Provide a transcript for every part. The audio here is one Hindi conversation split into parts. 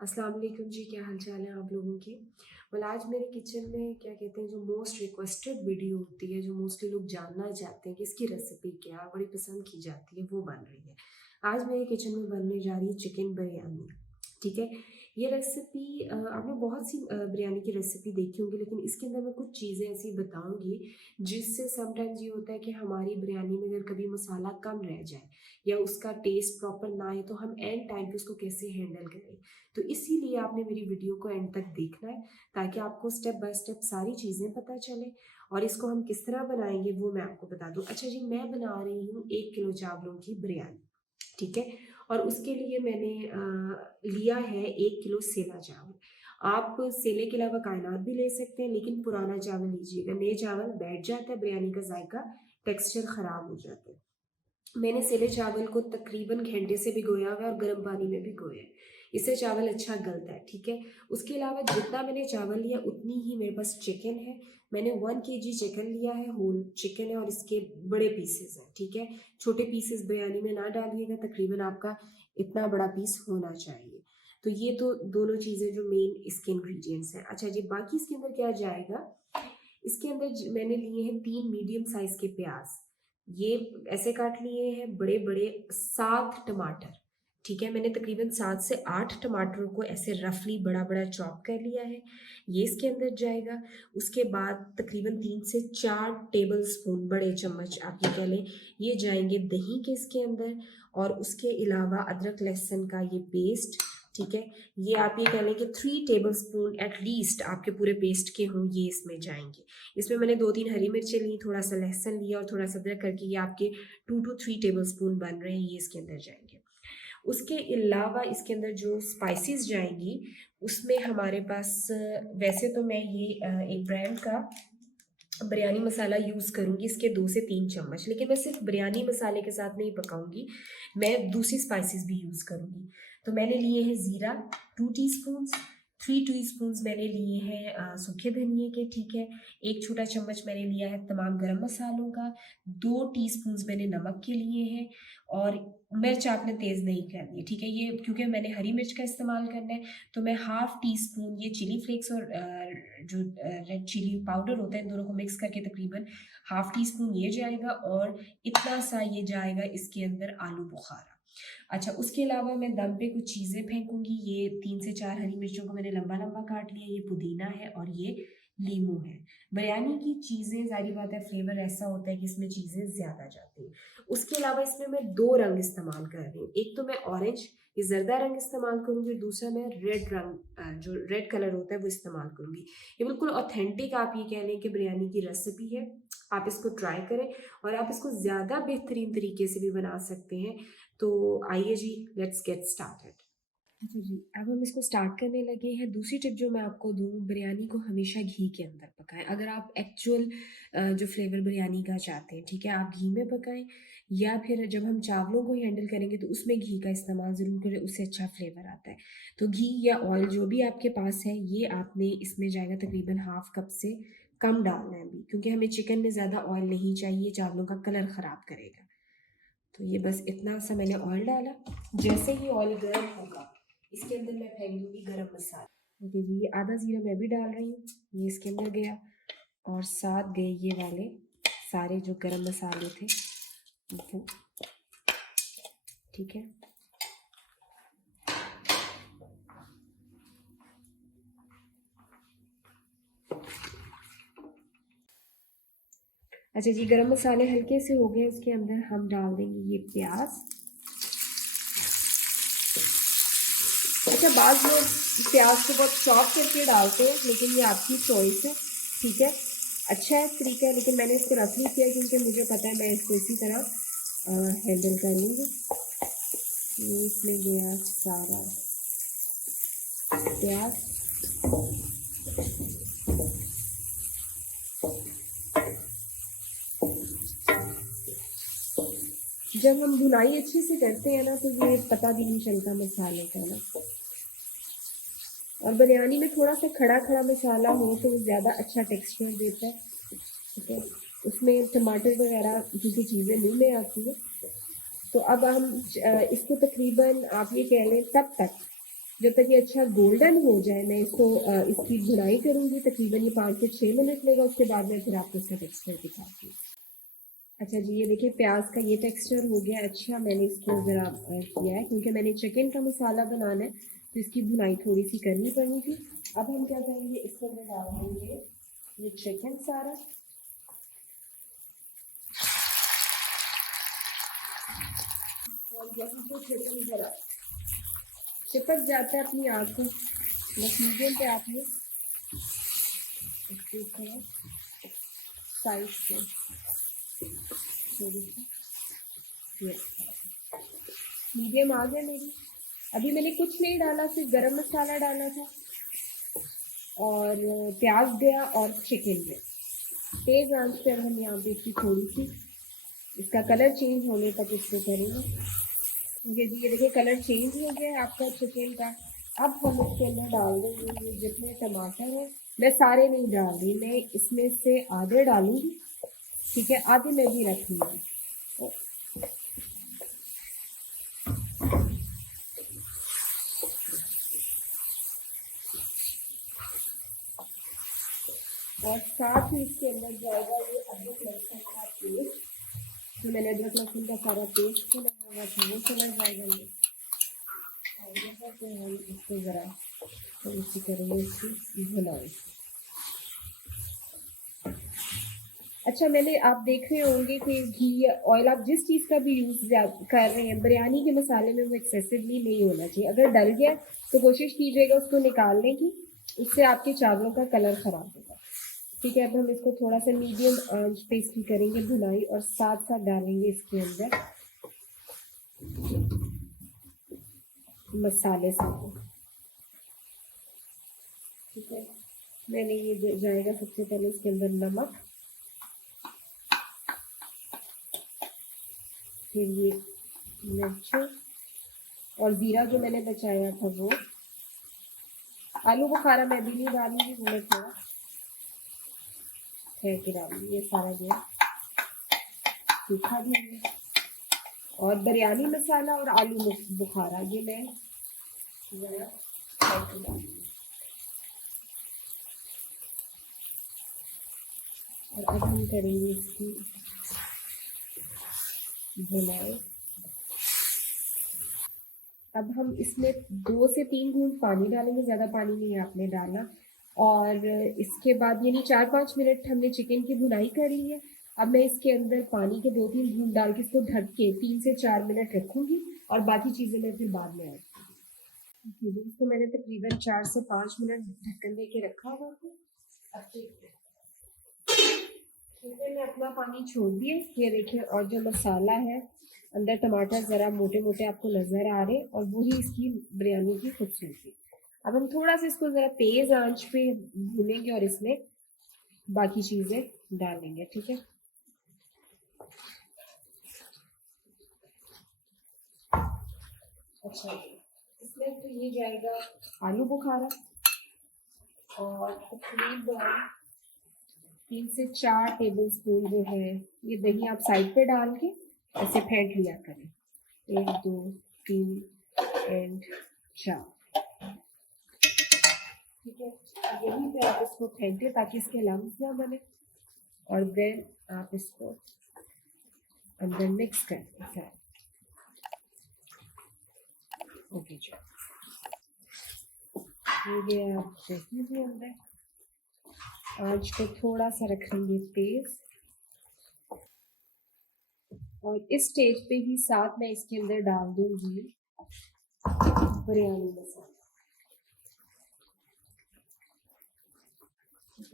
अस्सलाम वालेकुम जी, क्या हाल चाल है आप लोगों के। आज मेरे किचन में क्या कहते हैं, जो मोस्ट रिक्वेस्टेड वीडियो होती है, जो मोस्टली लोग जानना चाहते हैं कि इसकी रेसिपी क्या है, बड़ी पसंद की जाती है, वो बन रही है। आज मेरे किचन में बनने जा रही है चिकन बिरयानी। ठीक है। ये रेसिपी आपने बहुत सी बिरयानी की रेसिपी देखी होंगी, लेकिन इसके अंदर मैं कुछ चीज़ें ऐसी बताऊंगी जिससे समटाइम्स ये होता है कि हमारी बिरयानी में अगर कभी मसाला कम रह जाए या उसका टेस्ट प्रॉपर ना आए, तो हम एंड टाइम पे उसको कैसे हैंडल करें। तो इसीलिए आपने मेरी वीडियो को एंड तक देखना है, ताकि आपको स्टेप बाय स्टेप सारी चीज़ें पता चले और इसको हम किस तरह बनाएंगे वो मैं आपको बता दूं। अच्छा जी, मैं बना रही हूँ 1 किलो चावलों की बिरयानी। ठीक है। और उसके लिए मैंने लिया है 1 किलो सेला चावल। आप सेले के अलावा कायनात भी ले सकते हैं, लेकिन पुराना चावल लीजिएगा। नए चावल बैठ जाता है, बिरयानी का जायका टेक्सचर खराब हो जाता है। मैंने सेले चावल को तकरीबन घंटे से भिगोया हुआ है और गर्म पानी में भिगोया है। इससे चावल अच्छा गलता है। ठीक है। उसके अलावा जितना मैंने चावल लिया उतनी ही मेरे पास चिकन है। मैंने 1 kg चिकन लिया है, होल चिकन है और इसके बड़े पीसेस हैं। ठीक है। छोटे पीसेस बिरयानी में ना डालिएगा, तकरीबन आपका इतना बड़ा पीस होना चाहिए। तो ये तो दोनों चीज़ें जो मेन इसके इंग्रेडिएंट्स हैं। अच्छा जी, बाकी इसके अंदर क्या जाएगा। इसके अंदर मैंने लिए हैं 3 मीडियम साइज के प्याज। ये ऐसे काट लिए हैं बड़े बड़े। 7 टमाटर। ठीक है। मैंने तकरीबन 7 से 8 टमाटरों को ऐसे रफली बड़ा बड़ा चॉप कर लिया है। ये इसके अंदर जाएगा। उसके बाद तकरीबन 3 से 4 टेबल स्पून, बड़े चम्मच आप ये कह लें, ये जाएंगे दही के इसके अंदर। और उसके अलावा अदरक लहसुन का ये पेस्ट। ठीक है। ये आप ये कह लें कि 3 टेबल स्पून एटलीस्ट आपके पूरे पेस्ट के हों, ये इसमें जाएंगे। इसमें मैंने 2-3 हरी मिर्चें ली, थोड़ा सा लहसुन लिया और थोड़ा सा अदरक करके ये आपके 2 to 3 टेबल स्पून बन रहे हैं, ये इसके अंदर जाएंगे। उसके अलावा इसके अंदर जो स्पाइसेस जाएंगी, उसमें हमारे पास वैसे तो मैं ये एक ब्रांड का बिरयानी मसाला यूज़ करूँगी, इसके 2 से 3 चम्मच, लेकिन मैं सिर्फ बिरयानी मसाले के साथ नहीं पकाऊंगी, मैं दूसरी स्पाइसेस भी यूज़ करूँगी। तो मैंने लिए हैं ज़ीरा 2 टीस्पून, 3 टीस्पून मैंने लिए हैं सूखे धनिए के। ठीक है। 1 छोटा चम्मच मैंने लिया है तमाम गरम मसालों का। 2 टीस्पून मैंने नमक के लिए हैं। और मिर्च आपने तेज़ नहीं करनी है। ठीक है। ये क्योंकि मैंने हरी मिर्च का इस्तेमाल करना है, तो मैं 1/2 टीस्पून ये चिली फ्लेक्स और जो रेड चिली पाउडर होता है, इन दोनों को मिक्स करके तकरीबन 1/2 टीस्पून ये जाएगा। और इतना सा ये जाएगा इसके अंदर आलू बुखारा। अच्छा, उसके अलावा मैं दम पे कुछ चीज़ें फेंकूंगी। ये 3 से 4 हरी मिर्चों को मैंने लंबा लंबा काट लिया। ये पुदीना है और ये लीमू है। बिरयानी की चीज़ें, जारी बात है, फ्लेवर ऐसा होता है कि इसमें चीज़ें ज़्यादा जाती हैं। उसके अलावा इसमें मैं 2 रंग इस्तेमाल कर रही हूँ। एक तो मैं ऑरेंज, ये जरदा रंग इस्तेमाल करूंगी, और दूसरा मैं रेड रंग, जो रेड कलर होता है वो इस्तेमाल करूंगी। ये बिल्कुल ऑथेंटिक आप ये कह लें कि बिरयानी की रेसिपी है। आप इसको ट्राई करें और आप इसको ज़्यादा बेहतरीन तरीके से भी बना सकते हैं। तो आइए जी, लेट्स गेट स्टार्टेड। अच्छा जी, अब हम इसको स्टार्ट करने लगे हैं। दूसरी टिप जो मैं आपको दूँ, बिरयानी को हमेशा घी के अंदर पकाएं। अगर आप एक्चुअल जो फ्लेवर बिरयानी का चाहते हैं, ठीक है, आप घी में पकाएं। या फिर जब हम चावलों को हैंडल करेंगे तो उसमें घी का इस्तेमाल ज़रूर करें, उससे अच्छा फ्लेवर आता है। तो घी या ऑयल जो भी आपके पास है, ये आपने इसमें जाएगा तकरीबन 1/2 कप से कम डालना है अभी, क्योंकि हमें चिकन में ज़्यादा ऑयल नहीं चाहिए, चावलों का कलर ख़राब करेगा। तो ये बस इतना सा मैंने ऑयल डाला। जैसे ही ऑयल गर्म होगा, इसके अंदर मैं फेंक दूंगी गरम मसाला। ओके जी, ये आधा जीरा मैं भी डाल रही हूँ, ये इसके अंदर गया। और साथ गए ये वाले सारे जो गरम मसाले थे वो। ठीक है। अच्छा जी, गरम मसाले हल्के से हो गए, उसके अंदर हम डाल देंगे ये प्याज। अच्छा, बाद लोग प्याज को बहुत चॉप करके डालते हैं, लेकिन ये आपकी चॉइस है। ठीक है। अच्छा है तरीका है, लेकिन मैंने इसको रफली किया क्योंकि मुझे पता है मैं इसको इसी तरह हैंडल कर लूँगी। ये इसमें गया सारा प्याज। जब हम भुनाई अच्छे से करते हैं ना, तो ये पता भी नहीं चलता मसाले का ना। और बिरयानी में थोड़ा सा खड़ा खड़ा मसाला हो तो वो ज़्यादा अच्छा टेक्सचर देता है। ठीक है। उसमें टमाटर वगैरह जैसी चीज़ें मुँह में आती हैं। तो अब हम इसको तकरीबन आप ये कह लें तब तक जब तक ये अच्छा गोल्डन हो जाए मैं इसको इसकी भुनाई करूँगी। तकरीबन ये 5 से 6 मिनट लेगा। उसके बाद मैं फिर आपको इसका टेक्सचर दिखाती हूँ। अच्छा जी, ये देखिए प्याज का ये टेक्सचर हो गया अच्छा। मैंने इसको ज़रा किया है क्योंकि मैंने चिकन का मसाला बनाना है तो इसकी भुनाई थोड़ी सी करनी पड़ी थी। अब हम क्या करेंगे, इसको मैं डाल देंगे ये चिकन सारा। और यहाँ तो चिकन ज़रा चिपक जाता है अपनी आँख को, बस मीडियम पे आपने इसको थोड़ा साइड से थोड़ी सी मीडियम आ गया मेरी। अभी मैंने कुछ नहीं डाला, सिर्फ गरम मसाला डाला था और प्याज दिया और चिकन में तेज़ आंच पर हम यहाँ पे इसकी थोड़ी सी इसका कलर चेंज होने तक इसको करेंगे। ये जी, ये देखिए कलर चेंज हो गया है आपका चिकन का। अब हम इसके अंदर डाल देंगे ये जितने टमाटर हैं। मैं सारे नहीं डाल रही, मैं इसमें से आधे डालूंगी, ठीक है, आधे मैं भी रखूँगी। और साथ ही इसके अंदर जाएगा ये अदरक लहसुन का पेस्ट। जो मैंने अदरक लहसुन का सारा पेस्ट बनाया हुआ था वो चला जाएगा ये। और यहाँ पे हम इसको ज़रा थोड़ी सी करेंगे इसकी भुनाई। अच्छा, मैंने आप देख रहे होंगे कि घी ऑयल आप जिस चीज़ का भी यूज़ कर रहे हैं, बिरयानी के मसाले में वो एक्सेसिवली नहीं होना चाहिए। अगर डल गया तो कोशिश कीजिएगा उसको निकालने की, उससे आपके चावलों का कलर ख़राब होगा। ठीक है, अब हम इसको थोड़ा सा मीडियम आंच पे इसकी करेंगे भुनाई और साथ साथ डालेंगे इसके अंदर मसाले सारे। ठीक है, मैंने ये जाएगा सबसे पहले इसके अंदर नमक, फिर ये मिर्च और ज़ीरा जो मैंने बचाया था वो। आलू बुखारा मैं भी नहीं डालूंगी, वो मैं थोड़ा ठहर के डालूंगी। ये सारा जो सूखा भी है। और बिरयानी मसाला और आलू बुखारा ये मैं ज़रा ठहर के डालूंगी। और अब हम करेंगे इसकी भुनाई। अब हम इसमें 2 से 3 घूंट पानी डालेंगे, ज़्यादा पानी नहीं आपने डालना। और इसके बाद यानी 4-5 मिनट हमने चिकन की भुनाई करी है। अब मैं इसके अंदर पानी के 2-3 घूंट डाल के इसको ढक के 3 से 4 मिनट रखूँगी और बाकी चीज़ें मैं फिर बाद में ऐड करूँगी। इसको मैंने तकरीबन 4 से 5 मिनट ढक्कन दे के रखा हुआ था। अब मैंने अपना पानी छोड़ दिए, ये देखिए। और जो मसाला है अंदर टमाटर ज़रा मोटे मोटे आपको नज़र आ रहे और वही इसकी बिरयानी की खूबसूरती। अब हम थोड़ा सा इसको ज़रा तेज़ आंच पे भूनेंगे और इसमें बाकी चीज़ें डालेंगे। ठीक है, अच्छा, इसमें तो ये जाएगा आलू बुखारा और तकरीबन 3 से 4 टेबल स्पून जो है ये दही आप साइड पे डाल के ऐसे फेंट लिया करें। 1 2 3 एंड 4। ठीक है, यहीं पे आप इसको फेंट दें ताकि इसके लम्स ना बने और देन आप इसको अंदर मिक्स कर दें। ओके जी, ये गया दही भी अंदर। आंच को थोड़ा सा रखेंगे तेज और इस स्टेज पे ही साथ मैं इसके अंदर डाल दूंगी बिरयानी मसाला।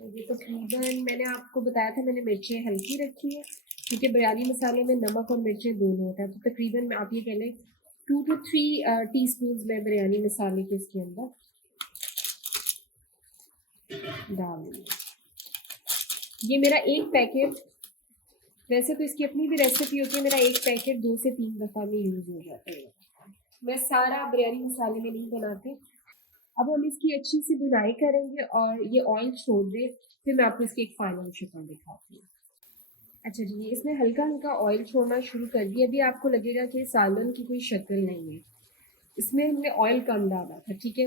ये तकरीबन मैंने आपको बताया था मैंने मिर्चें हल्की रखी है क्योंकि बिरयानी मसाले में नमक और मिर्चें दोनों होता है। तो तकरीबन आप ये कह लें 2 to 3 टीस्पून मैं बिरयानी मसाले के इसके अंदर डाल दूँगी। ये मेरा एक पैकेट, वैसे तो इसकी अपनी भी रेसिपी होती है, मेरा एक पैकेट 2 से 3 दफ़ा में यूज़ हो जाता है। मैं सारा बिरयानी मसाले में नहीं बनाती। अब हम इसकी अच्छी सी भुनाई करेंगे और ये ऑयल छोड़ दे, फिर मैं आपको इसकी एक फाइनल शक्ल दिखाती हूँ। अच्छा जी, इसने हल्का हल्का ऑयल छोड़ना शुरू कर दिया। अभी आपको लगेगा कि सालन की कोई शक्ल नहीं है, इसमें हमने ऑयल कम डाला था, ठीक है,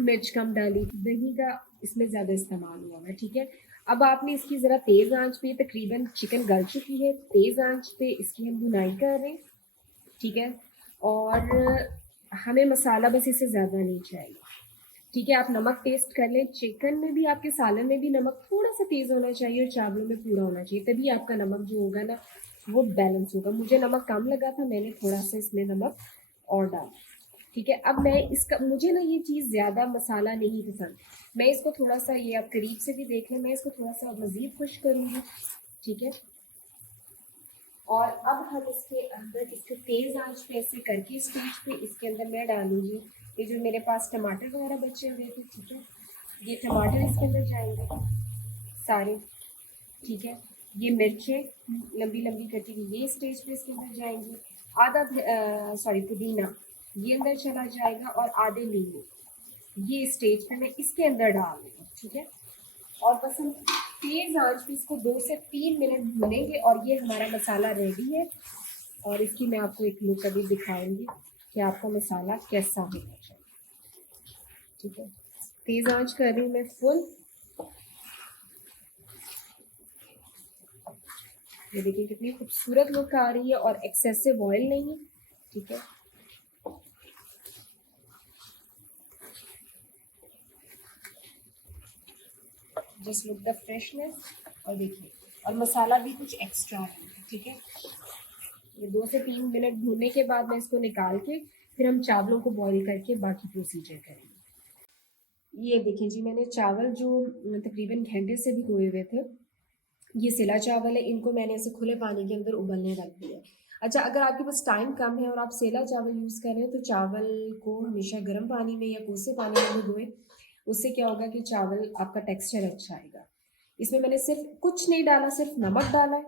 मिर्च कम डाली, दही का इसमें ज़्यादा इस्तेमाल हुआ है, ठीक है। अब आपने इसकी ज़रा तेज़ आंच पे, तकरीबन चिकन गल चुकी है, तेज़ आंच पे इसकी हम भुनाई कर रहे हैं, ठीक है। और हमें मसाला बस इससे ज़्यादा नहीं चाहिए, ठीक है। आप नमक टेस्ट कर लें, चिकन में भी, आपके सालन में भी नमक थोड़ा सा तेज़ होना चाहिए और चावलों में पूरा होना चाहिए, तभी आपका नमक जो होगा ना वो बैलेंस होगा। मुझे नमक कम लगा था, मैंने थोड़ा सा इसमें नमक और डाला, ठीक है। अब मैं इसका, मुझे ना ये चीज़ ज़्यादा मसाला नहीं पसंद, मैं इसको थोड़ा सा, ये आप करीब से भी देख लें, मैं इसको थोड़ा सा मज़ीद खुश करूँगी, ठीक है। और अब हम इसके अंदर, इसके तेज़ आंच पे ऐसे करके स्टेज पे इसके अंदर मैं डालूंगी ये जो मेरे पास टमाटर वगैरह बचे हुए थे, ठीक है। ये टमाटर इसके अंदर जाएंगे सारे, ठीक है। ये मिर्चें लंबी लंबी कटी हुई ये स्टेज पे इसके अंदर जाएंगी। आधा सॉरी पुदीना ये अंदर चला जाएगा, और आधे नींबू ये स्टेज पे मैं इसके अंदर डाल दूँगी, ठीक है। और बस हम तेज़ आंच पे इसको 2 से 3 मिनट भूनेंगे, और ये हमारा मसाला रेडी है। और इसकी मैं आपको एक लुक अभी दिखाऊंगी कि आपका मसाला कैसा होना चाहिए, ठीक है। तेज़ आंच कर रही हूँ मैं फुल। ये देखिए कितनी खूबसूरत लुक आ रही है और एक्सेसिव ऑयल नहीं है, ठीक है। जस्ट लुक द फ्रेशनेस, और देखिए, और मसाला भी कुछ एक्स्ट्रा है, ठीक है। ये 2 से 3 मिनट भूनने के बाद मैं इसको निकाल के फिर हम चावलों को बॉईल करके बाकी प्रोसीजर करेंगे। ये देखें जी, मैंने चावल जो तकरीबन घंटे से भिगोए हुए थे, ये सिला चावल है, इनको मैंने ऐसे खुले पानी के अंदर उबलने रख दिया। अच्छा, अगर आपके पास टाइम कम है और आप सेला चावल यूज़ कर रहे हैं तो चावल को हमेशा गर्म पानी में या कोसे पानी में भिगोएं। उससे क्या होगा कि चावल आपका टेक्सचर अच्छा आएगा। इसमें मैंने सिर्फ कुछ नहीं डाला, सिर्फ नमक डाला है,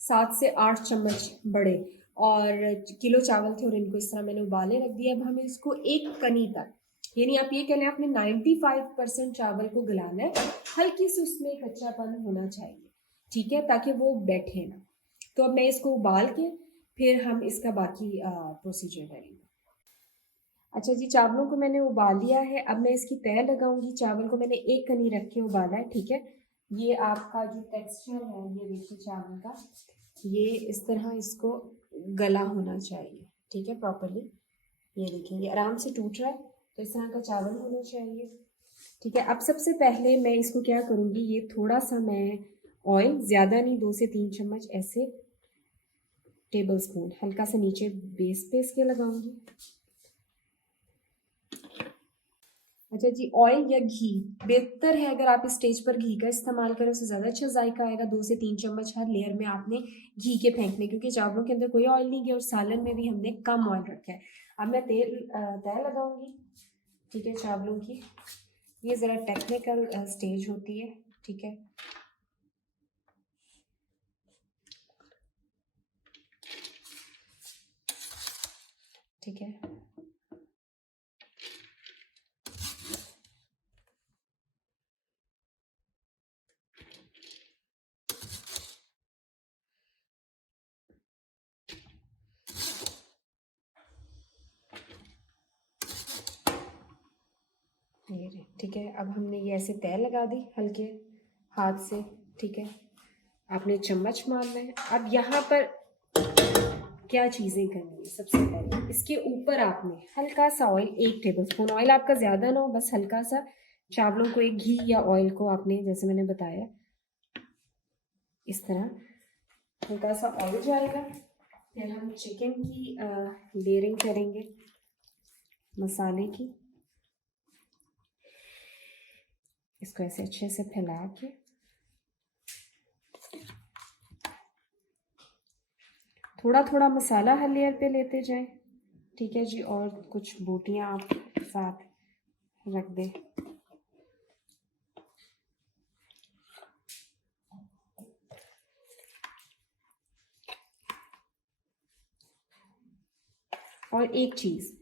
7 से 8 चम्मच बड़े, और किलो चावल थे और इनको इस तरह मैंने उबाले रख दिया। अब हमें इसको एक कनी तक, यानी आप ये कह लें आपने 95% चावल को गलाना है, हल्की सी उसमें कच्चापन होना चाहिए, ठीक है, ताकि वो बैठे ना। तो अब मैं इसको उबाल के फिर हम इसका बाकी प्रोसीजर करेंगे। अच्छा जी, चावलों को मैंने उबाल लिया है, अब मैं इसकी तह लगाऊंगी। चावल को मैंने एक कनी रख के उबाला है, ठीक है। ये आपका जो टेक्सचर है, ये देखिए चावल का, ये इस तरह इसको गला होना चाहिए, ठीक है, प्रॉपरली। ये देखिए ये आराम से टूट रहा है, तो इस तरह का चावल होना चाहिए, ठीक है। अब सबसे पहले मैं इसको क्या करूँगी, ये थोड़ा सा मैं ऑयल, ज़्यादा नहीं, 2 से 3 चम्मच ऐसे टेबल स्पून हल्का सा नीचे बेस पे इसके लगाऊंगी। अच्छा जी, ऑयल या घी बेहतर है अगर आप इस स्टेज पर घी का इस्तेमाल करें, उससे ज़्यादा अच्छा जायका आएगा। 2 से 3 चम्मच हर लेयर में आपने घी के फेंकने, क्योंकि चावलों के अंदर कोई ऑयल नहीं गया और सालन में भी हमने कम ऑयल रखा है। अब मैं तय लगाऊंगी, ठीक है, चावलों की। ये ज़रा टेक्निकल स्टेज होती है, ठीक है। ठीक है, ये ठीक है। अब हमने ये ऐसे तय लगा दी हल्के हाथ से, ठीक है। आपने चम्मच मारना है। अब यहाँ पर क्या चीज़ें करनी है, सबसे पहले इसके ऊपर आपने हल्का सा ऑयल, 1 टेबल स्पून, ऑयल आपका ज़्यादा ना हो, बस हल्का सा। चावलों को एक घी या ऑयल को आपने, जैसे मैंने बताया, इस तरह हल्का सा ऑयल जाएगा। फिर हम चिकन की लेयरिंग करेंगे मसाले की। इसको ऐसे अच्छे से फैला के थोड़ा थोड़ा मसाला हर लेयर पे लेते जाएं, ठीक है जी। और कुछ बोटियां आप साथ रख दें। और एक चीज़,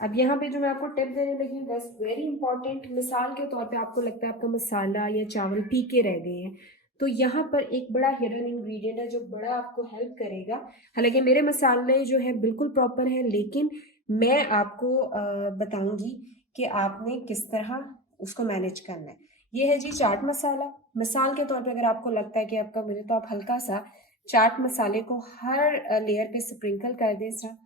अब यहाँ पे जो मैं आपको टिप देने लगी हूँ, दैट्स वेरी इंपॉर्टेंट। मिसाल के तौर पे आपको लगता है आपका मसाला या चावल फीके रह गए हैं, तो यहाँ पर एक बड़ा हिडन इंग्रेडिएंट है जो बड़ा आपको हेल्प करेगा। हालांकि मेरे मसाले जो है बिल्कुल प्रॉपर है, लेकिन मैं आपको बताऊंगी कि आपने किस तरह उसको मैनेज करना है। ये है जी चाट मसाला। मिसाल के तौर पे अगर आपको लगता है कि आपका मुझे, तो आप हल्का सा चाट मसाले को हर लेयर पे स्प्रिंकल कर दें, इस तरह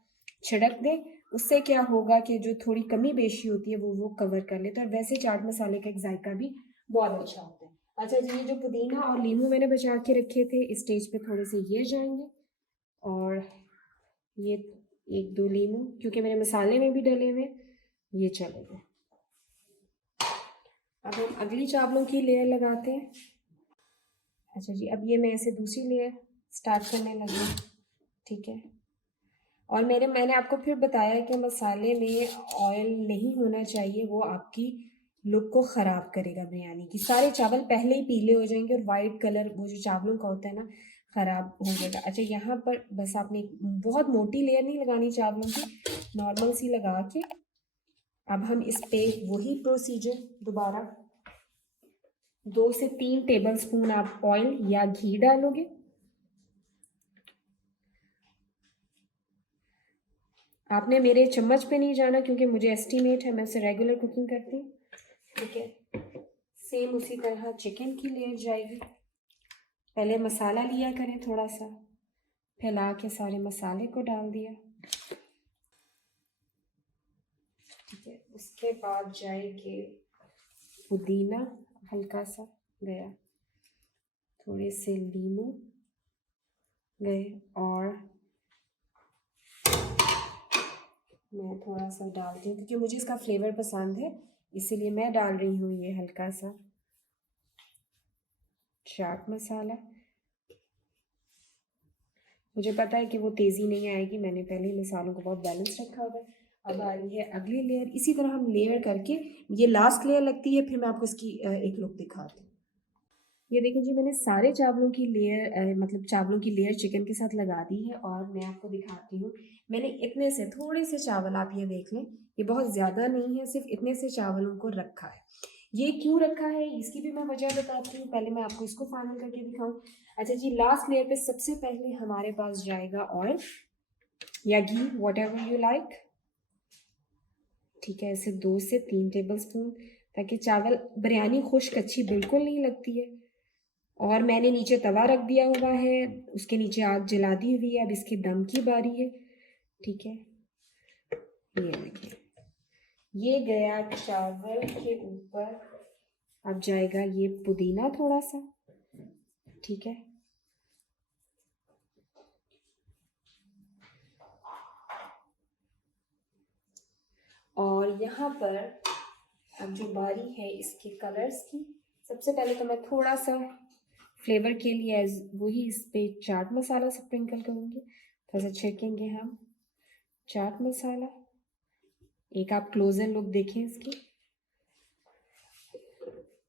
छिड़क दें। उससे क्या होगा कि जो थोड़ी कमी बेशी होती है वो कवर कर लेते हैं, और वैसे चाट मसाले का एक जायका भी बहुत अच्छा होता है। अच्छा जी, ये जो पुदीना और नींबू मैंने बचा के रखे थे, इस स्टेज पे थोड़े से ये जाएंगे, और ये एक दो नींबू क्योंकि मेरे मसाले में भी डले हुए, ये चलेगा। अब हम अगली चावलों की लेयर लगाते हैं। अच्छा जी, अब ये मैं ऐसे दूसरी लेयर स्टार्ट करने लगी, ठीक है। और मैंने आपको फिर बताया कि मसाले में ऑयल नहीं होना चाहिए, वो आपकी लुक को ख़राब करेगा बिरयानी की। सारे चावल पहले ही पीले हो जाएंगे और वाइट कलर वो जो चावलों का होता है ना, ख़राब हो जाएगा। अच्छा, यहाँ पर बस आपने बहुत मोटी लेयर नहीं लगानी चावलों की, नॉर्मल सी लगा के अब हम इस पे वही प्रोसीजर दोबारा 2 से 3 टेबल स्पून आप ऑयल या घी डालोगे। आपने मेरे चम्मच पे नहीं जाना क्योंकि मुझे एस्टीमेट है, मैं उसे रेगुलर कुकिंग करती हूँ, ठीक है। सेम उसी तरह चिकन की लेयर जाएगी। पहले मसाला लिया करें थोड़ा सा, फैला के सारे मसाले को डाल दिया, ठीक है। उसके बाद जाएगी पुदीना, हल्का सा गया, थोड़े से नींबू गए, और मैं थोड़ा सा डालती हूँ क्योंकि मुझे इसका फ्लेवर पसंद है, इसीलिए मैं डाल रही हूँ ये हल्का सा चाट मसाला। मुझे पता है कि वो तेज़ी नहीं आएगी, मैंने पहले ही मसालों को बहुत बैलेंस रखा हुआ है। अब आ रही है अगली लेयर, इसी तरह हम लेयर करके, ये लास्ट लेयर लगती है, फिर मैं आपको इसकी एक लुक दिखाती हूँ। ये देखिए जी, मैंने सारे चावलों की लेयर मतलब चावलों की लेयर चिकन के साथ लगा दी है, और मैं आपको दिखाती हूँ। मैंने इतने से थोड़े से चावल, आप ये देख लें, ये बहुत ज़्यादा नहीं है, सिर्फ इतने से चावलों को रखा है। ये क्यों रखा है इसकी भी मैं वजह बताती हूँ, पहले मैं आपको इसको फाइनल करके दिखाऊँ। अच्छा जी, लास्ट लेयर पे सबसे पहले हमारे पास जाएगा ऑयल या घी, वॉट एवर यू लाइक, ठीक है। ऐसे 2 से 3 टेबल स्पून, ताकि चावल बिरयानी खुश्क अच्छी बिल्कुल नहीं लगती है। और मैंने नीचे तवा रख दिया हुआ है, उसके नीचे आग जला दी हुई है, अब इसकी दम की बारी है, ठीक है। ये देखिए, ये गया चावल के ऊपर, अब जाएगा ये पुदीना थोड़ा सा, ठीक है। और यहाँ पर अब जो बारी है इसके कलर्स की, सबसे पहले तो मैं थोड़ा सा फ्लेवर के लिए वही इस पे चाट मसाला स्प्रिंकल करूँगी, थोड़ा सा छिड़केंगे हम चाट मसाला। एक आप क्लोजर लुक देखें इसकी।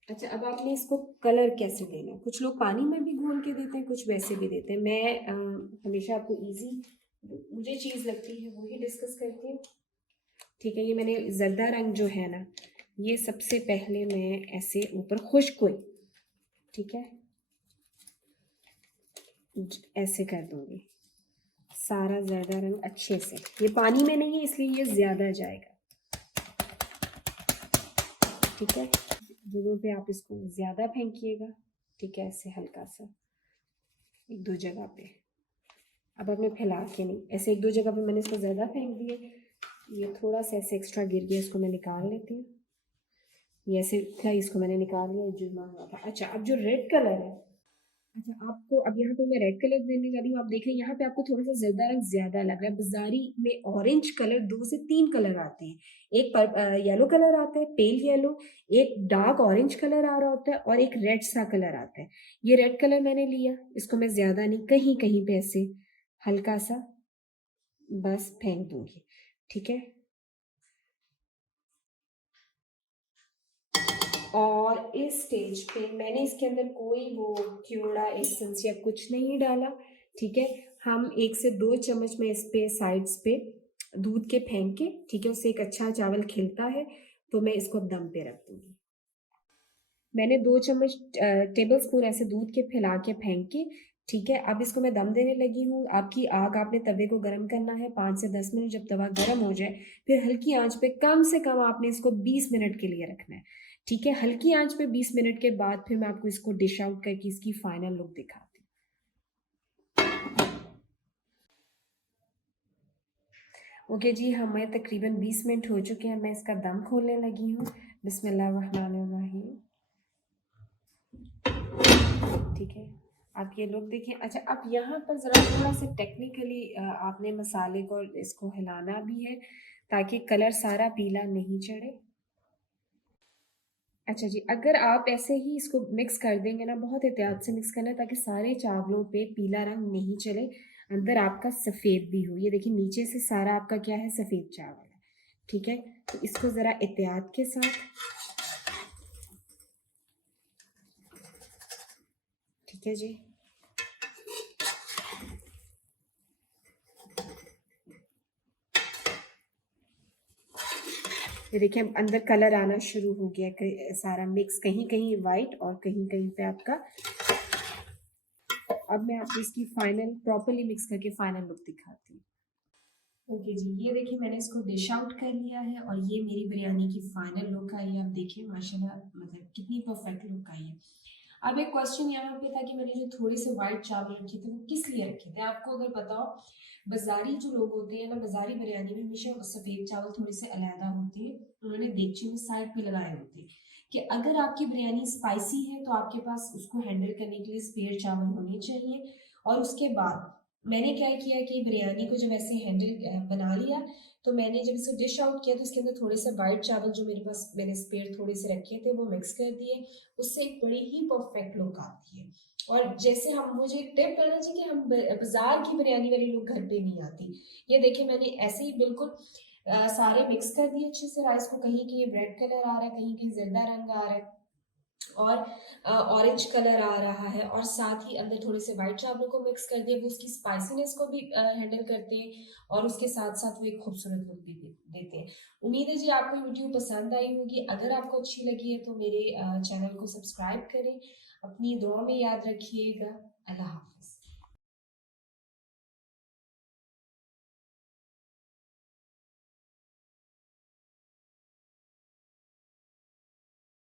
अच्छा, अब आपने इसको कलर कैसे देना है, कुछ लोग पानी में भी घोल के देते हैं, कुछ वैसे भी देते हैं। मैं हमेशा आपको इजी मुझे चीज़ लगती है वही डिस्कस करती हूँ, ठीक है। ये मैंने जर्दा रंग जो है ना, ये सबसे पहले मैं ऐसे ऊपर खुश्क हुई, ठीक है, ऐसे कर दूंगी सारा ज़्यादा रंग अच्छे से। ये पानी में नहीं है इसलिए ये ज़्यादा जाएगा, ठीक है। जगहों पे आप इसको ज़्यादा फेंकिएगा, ठीक है, ऐसे हल्का सा एक दो जगह पे। अब आपने फैला के नहीं, ऐसे एक दो जगह पे मैंने इसको ज़्यादा फेंक दिए, ये थोड़ा सा ऐसे एक्स्ट्रा गिर गया, इसको मैं निकाल लेती हूँ। ये ऐसे था, इसको मैंने निकाल लिया, जुर्मा हुआ था। अच्छा, अब जो रेड कलर है, अच्छा आपको अब यहाँ पे मैं रेड कलर देने जा रही हूँ। आप देख रहे हैं यहाँ पे आपको थोड़ा सा जर्दा रंग ज्यादा लग रहा है, बाजारी में ऑरेंज कलर 2 से 3 कलर आते हैं। एक येलो कलर आता है, पेल येलो, एक डार्क ऑरेंज कलर आ रहा होता है, और एक रेड सा कलर आता है। ये रेड कलर मैंने लिया, इसको मैं ज्यादा नहीं, कहीं कहीं पे ऐसे हल्का सा बस फेंक दूंगी, ठीक है। और इस स्टेज पे मैंने इसके अंदर कोई वो क्यूड़ा एसेंस या कुछ नहीं डाला, ठीक है। हम 1 से 2 चम्मच में इस पे साइड्स पे दूध के फेंक के, ठीक है, उससे एक अच्छा चावल खिलता है, तो मैं इसको दम पे रख दूंगी। मैंने 2 चम्मच टेबल स्पून ऐसे दूध के फैला के फेंक के ठीक है, अब इसको मैं दम देने लगी हूँ। आपकी आग, आपने तवे को गर्म करना है 5 से 10 मिनट। जब तवा गर्म हो जाए फिर हल्की आंच पे कम से कम आपने इसको 20 मिनट के लिए रखना है। ठीक है, हल्की आंच पे 20 मिनट के बाद फिर मैं आपको इसको डिश आउट करके इसकी फाइनल लुक दिखाती हूँ। ओके जी, हमें तकरीबन 20 मिनट हो चुके हैं। मैं इसका दम खोलने लगी हूँ। बिस्मिल्लाहिर्रहमानिर्रहीम। ठीक है, आप ये लोग देखिए। अच्छा, अब यहाँ पर ज़रा थोड़ा सा टेक्निकली आपने मसाले को इसको हिलाना भी है ताकि कलर सारा पीला नहीं चढ़े। अच्छा जी, अगर आप ऐसे ही इसको मिक्स कर देंगे ना, बहुत एहतियात से मिक्स करना है ताकि सारे चावलों पे पीला रंग नहीं चले, अंदर आपका सफ़ेद भी हो। ये देखिए नीचे से सारा आपका क्या है, सफ़ेद चावल है। ठीक है, तो इसको ज़रा एहतियात के साथ। ठीक है जी, ये देखिए अंदर कलर आना शुरू हो गया, सारा मिक्स, कहीं कहीं वाइट और कहीं कहीं पे आपका। अब मैं आपको इसकी फाइनल प्रॉपरली मिक्स करके फाइनल लुक दिखाती हूँ। ओके जी, ये देखिए मैंने इसको डिश आउट कर लिया है और ये मेरी बिरयानी की फाइनल लुक आई है। आप देखिए माशाल्लाह, मतलब कितनी परफेक्ट लुक आई है। अब एक क्वेश्चन यहाँ पे था कि मैंने जो थोड़े से वाइट चावल रखे थे वो किस लिए रखे थे। आपको अगर पता हो, बाजारी जो लोग होते हैं ना, बाजारी बिरयानी में हमेशा सफ़ेद चावल थोड़े से अलहदा होते हैं, उन्होंने देगची में साइड पे लगाए होते हैं कि अगर आपकी बिरयानी स्पाइसी है तो आपके पास उसको हैंडल करने के लिए स्पेयर चावल होने चाहिए। और उसके बाद मैंने क्या किया कि बिरयानी को जब ऐसे हैंडल बना लिया, तो मैंने जब इसे डिश आउट किया तो इसके अंदर थोड़े से वाइट चावल जो मेरे पास मैंने स्पेयर थोड़े से रखे थे वो मिक्स कर दिए। उससे एक बड़ी ही परफेक्ट लुक आती है। और जैसे हम, मुझे एक टिप है ना जी कि हम बाजार की बिरयानी वाली लुक घर पे नहीं आती। ये देखिए मैंने ऐसे ही बिल्कुल सारे मिक्स कर दिए अच्छे से राइस को। कहीं कहीं रेड कलर आ रहा है, कहीं कहीं जर्दा रंग आ रहा है और ऑरेंज कलर आ रहा है, और साथ ही अंदर थोड़े से वाइट चावलों को मिक्स कर दिया। वो उसकी स्पाइसीनेस को भी हैंडल करते हैं और उसके साथ साथ वो एक खूबसूरत लुक भी देते हैं। उम्मीद है जी आपको वीडियो पसंद आई होगी। अगर आपको अच्छी लगी है तो मेरे चैनल को सब्सक्राइब करें। अपनी दुआ में याद रखिएगा। अल्लाह हाफ़िज़।